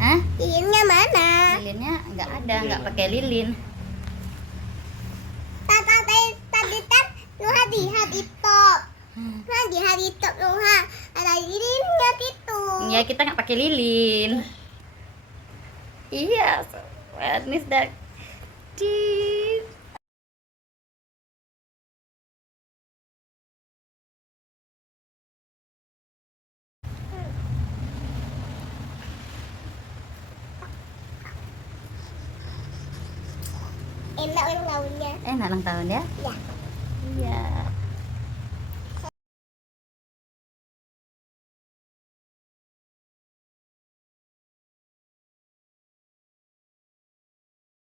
Hah? Lilinnya mana? Lilinnya nggak ada, nggak pakai lilin. Tadi kan Nuha lihat itu. Nuha lihat itu Nuha. Ada lilinnya itu. Ya kita nggak pakai lilin. Iya, Ernest dan Cip. Enak ulang tahunnya. Ulang tahun ya? Ya. Iya.